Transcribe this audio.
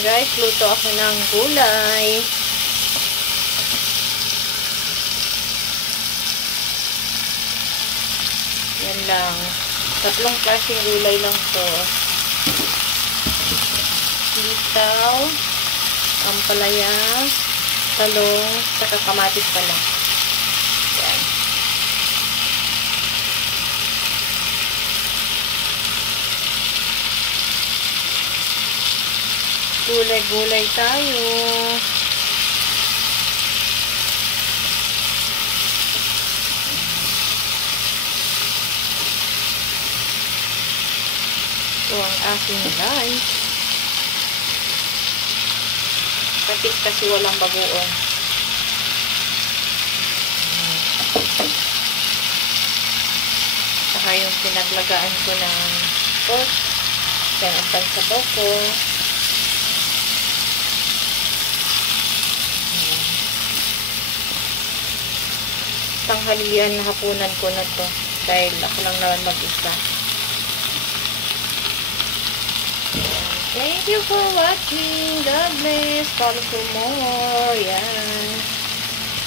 Guys, luto ako ng gulay. Yan lang. 3 klaseng gulay lang to. Sitaw, ampalaya, talong, saka kamatis pala. Yan. Gulay-gulay tayo. Ito ang aking lunch. Patik kasi walang bagoong. Saka yung pinaglagaan ko ng pork. Yan ang pansabaw ko. Tanghalian na hapunan ko na to dahil ako lang naman mag-isa. Thank you for watching. God bless. Follow for more. Yan.